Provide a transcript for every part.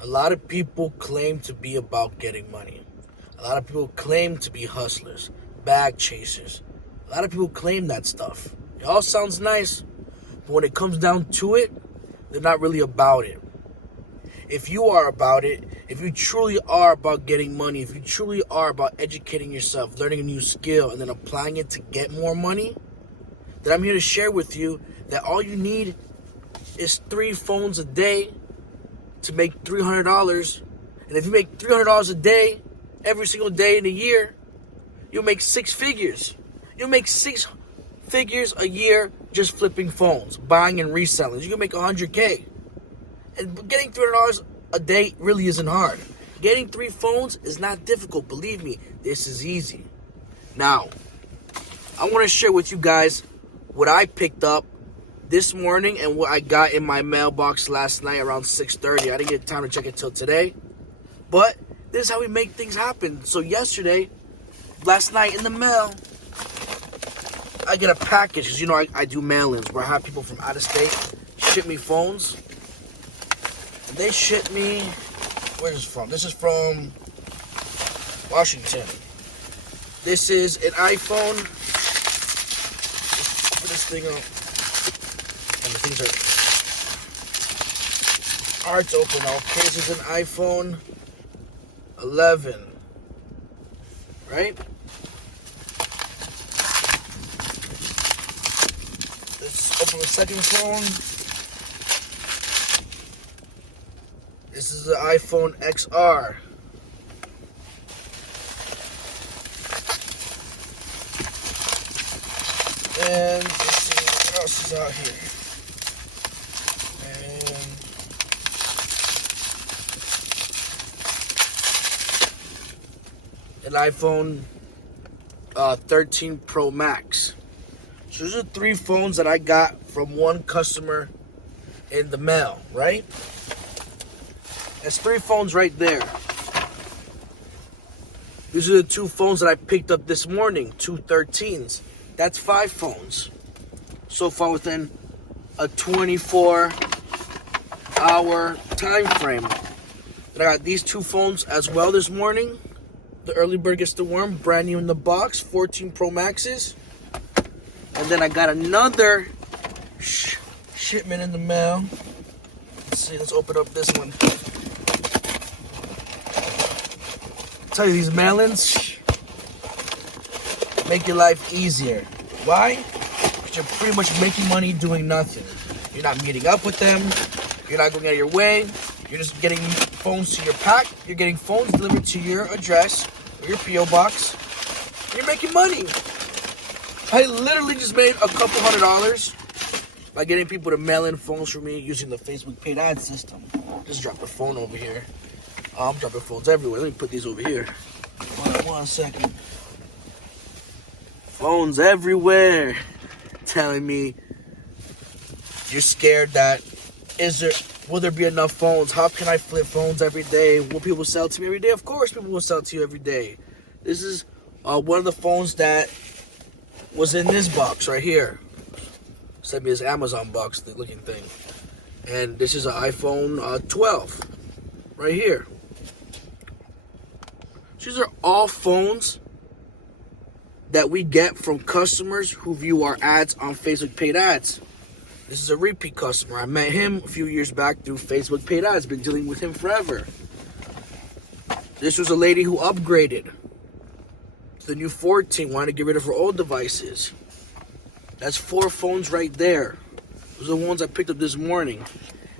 A lot of people claim to be about getting money. A lot of people claim to be hustlers, bag chasers. A lot of people claim that stuff. It all sounds nice, but when it comes down to it, they're not really about it. If you are about it, if you truly are about getting money, if you truly are about educating yourself, learning a new skill, and then applying it to get more money, then I'm here to share with you that all you need is 3 phones a day to make $300. And if you make $300 a day, every single day in a year, you'll make 6 figures. You'll make 6 figures a year just flipping phones, buying and reselling. You can make $100K. And getting $300 a day really isn't hard. Getting 3 phones is not difficult. Believe me, this is easy. Now, I want to share with you guys what I picked up this morning and what I got in my mailbox last night around 6:30. I didn't get time to check it till today. But this is how we make things happen. So last night in the mail, I get a package. Because you know I do mail-ins where I have people from out of state ship me phones. They ship me, where is this from? This is from Washington. This is an iPhone. Let's put this thing up. And the things are hard to open. Okay, this is an iPhone 11. Right? Let's open the second phone. This is the iPhone XR. And let's see what else is out here. And an iPhone 13 Pro Max. So those are 3 phones that I got from one customer in the mail, right? That's 3 phones right there. These are the 2 phones that I picked up this morning, 2 13s. That's 5 phones. So far within a 24-hour time frame. But I got these 2 phones as well this morning. The early bird gets the worm, brand new in the box, 14 Pro Maxes. And then I got another shipment in the mail. Let's see, let's open up this one. Tell you, these mail-ins make your life easier. Why? Because you're pretty much making money doing nothing. You're not meeting up with them. You're not going out of your way. You're just getting phones to your pack. You're getting phones delivered to your address or your P.O. box. You're making money. I literally just made a couple $100 by getting people to mail in phones for me using the Facebook paid ad system. Just drop the phone over here. I'm dropping phones everywhere. Let me put these over here. One second. Phones everywhere. Telling me you're scared that will there be enough phones? How can I flip phones every day? Will people sell to me every day? Of course people will sell to you every day. This is one of the phones that was in this box right here. Sent me this Amazon box looking thing. And this is an iPhone 12 right here. These are all phones that we get from customers who view our ads on Facebook paid ads. This is a repeat customer. I met him a few years back through Facebook paid ads. Been dealing with him forever. This was a lady who upgraded to the new 14, wanted to get rid of her old devices. That's 4 phones right there. Those are the ones I picked up this morning.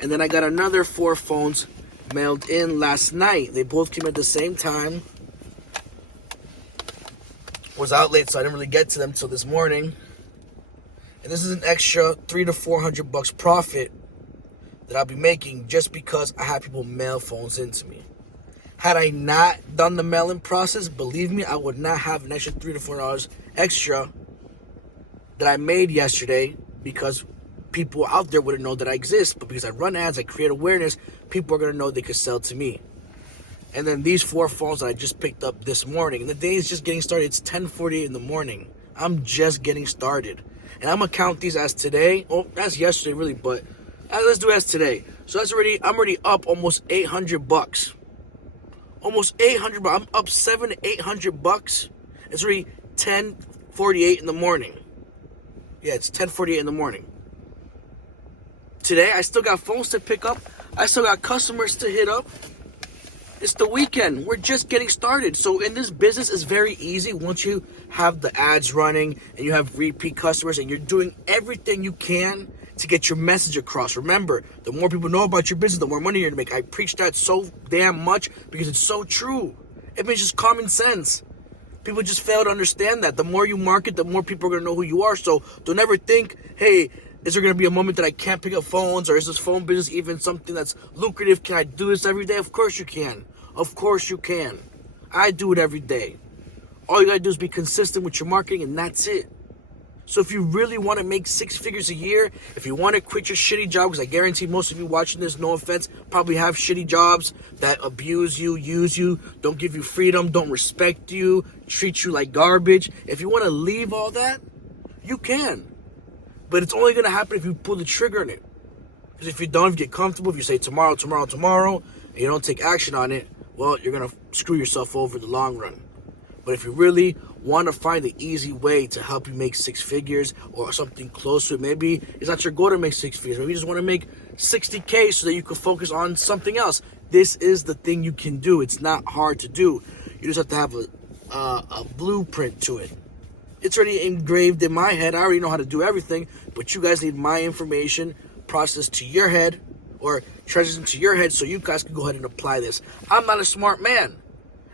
And then I got another 4 phones mailed in last night. They both came at the same time. Was out late, so I didn't really get to them till this morning. And this is an extra $300 to $400 profit that I'll be making just because I have people mail phones into me. Had I not done the mail-in process, believe me, I would not have an extra $300 to $400 extra that I made yesterday because people out there wouldn't know that I exist. But because I run ads, I create awareness, people are going to know they could sell to me. And then these 4 phones that I just picked up this morning. And the day is just getting started. It's 10:48 in the morning. I'm just getting started. And I'm going to count these as today. Oh, that's yesterday, really. But let's do it as today. So I'm already up almost $800. Almost 800 bucks. I'm up $700 to $800. It's already 10:48 in the morning. Yeah, it's 10:48 in the morning. Today, I still got phones to pick up. I still got customers to hit up. It's the weekend. We're just getting started. So in this business, it's very easy once you have the ads running and you have repeat customers and you're doing everything you can to get your message across. Remember, the more people know about your business, the more money you're going to make. I preach that so damn much because it's so true. It means just common sense. People just fail to understand that. The more you market, the more people are going to know who you are. So don't ever think, hey, is there going to be a moment that I can't pick up phones? Or is this phone business even something that's lucrative? Can I do this every day? Of course you can. Of course you can. I do it every day. All you got to do is be consistent with your marketing, and that's it. So if you really want to make 6 figures a year, if you want to quit your shitty job, because I guarantee most of you watching this, no offense, probably have shitty jobs that abuse you, use you, don't give you freedom, don't respect you, treat you like garbage. If you want to leave all that, you can. But it's only going to happen if you pull the trigger on it. Because if you don't, if you get comfortable, if you say tomorrow, and you don't take action on it, well, you're going to screw yourself over in the long run. But if you really want to find the easy way to help you make 6 figures or something close to it, maybe it's not your goal to make 6 figures. Maybe you just want to make 60K so that you can focus on something else. This is the thing you can do. It's not hard to do. You just have to have a blueprint to it. It's already engraved in my head. I already know how to do everything, but you guys need my information processed to your head or treasures into your head so you guys can go ahead and apply this. I'm not a smart man,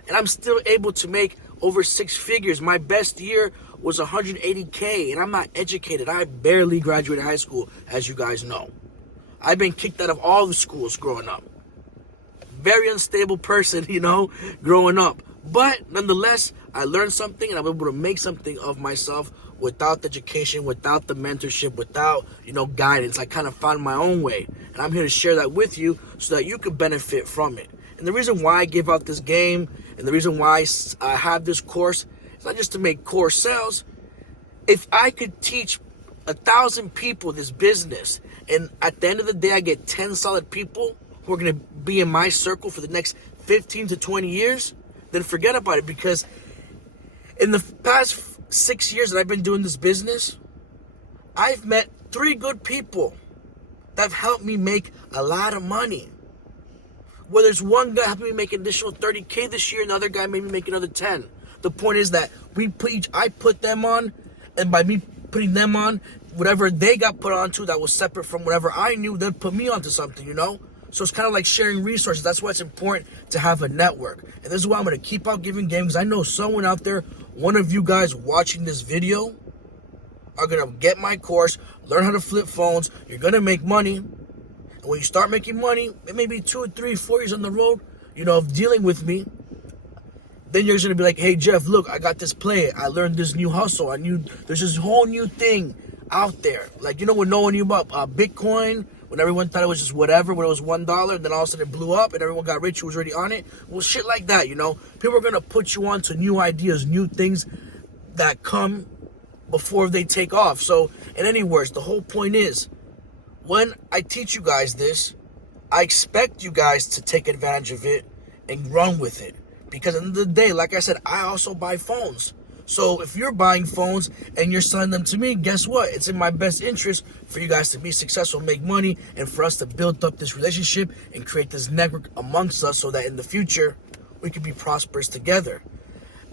and I'm still able to make over 6 figures. My best year was 180K, and I'm not educated. I barely graduated high school, as you guys know. I've been kicked out of all the schools growing up. Very unstable person, growing up. But nonetheless, I learned something, and I'm able to make something of myself without the education, without the mentorship, without, guidance. I kind of found my own way, and I'm here to share that with you so that you can benefit from it. And the reason why I give out this game and the reason why I have this course is not just to make course sales. If I could teach 1,000 people this business, and at the end of the day, I get 10 solid people who are going to be in my circle for the next 15 to 20 years, then forget about it. Because in the past 6 years that I've been doing this business, I've met 3 good people that have helped me make a lot of money. Whether it's one guy helping me make an additional 30K this year, another guy maybe make another 10. The point is that I put them on, and by me putting them on, whatever they got put onto that was separate from whatever I knew, then put me onto something, So it's kind of like sharing resources. That's why it's important to have a network. And this is why I'm going to keep out giving games. I know someone out there, one of you guys watching this video, are going to get my course, learn how to flip phones. You're going to make money. And when you start making money, it may be 2 or 3, 4 years on the road, of dealing with me. Then you're going to be like, hey, Jeff, look, I got this play. I learned this new hustle. There's this whole new thing out there. Like, when no one knew about Bitcoin, when everyone thought it was just whatever, when it was $1, and then all of a sudden it blew up and everyone got rich who was already on it. Well, shit like that, People are going to put you on to new ideas, new things that come before they take off. So, in any words, the whole point is, when I teach you guys this, I expect you guys to take advantage of it and run with it. Because at the end of the day, like I said, I also buy phones. So if you're buying phones and you're selling them to me, guess what? It's in my best interest for you guys to be successful, make money, and for us to build up this relationship and create this network amongst us so that in the future, we can be prosperous together.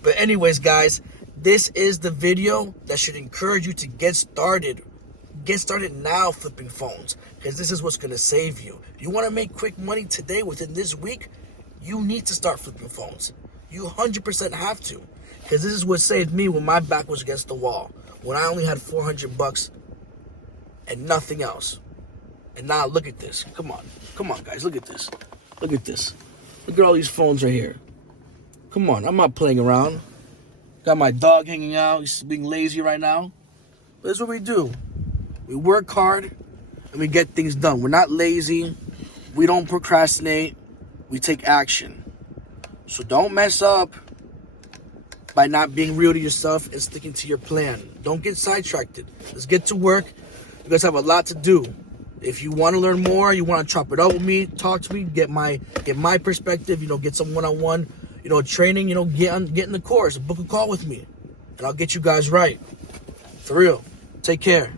But anyways, guys, this is the video that should encourage you to get started. Get started now flipping phones, because this is what's going to save you. If you want to make quick money today within this week, you need to start flipping phones. You 100% have to, because this is what saved me when my back was against the wall, when I only had $400 and nothing else. And now look at this. Come on, guys, look at this. Look at this. Look at all these phones right here. Come on, I'm not playing around. Got my dog hanging out. He's being lazy right now. But that's what we do. We work hard and we get things done. We're not lazy. We don't procrastinate. We take action. So don't mess up by not being real to yourself and sticking to your plan. Don't get sidetracked. Let's get to work. You guys have a lot to do. If you want to learn more, you want to chop it up with me, talk to me, get my perspective, get some one-on-one, training, get in the course, book a call with me, and I'll get you guys right. For real. Take care.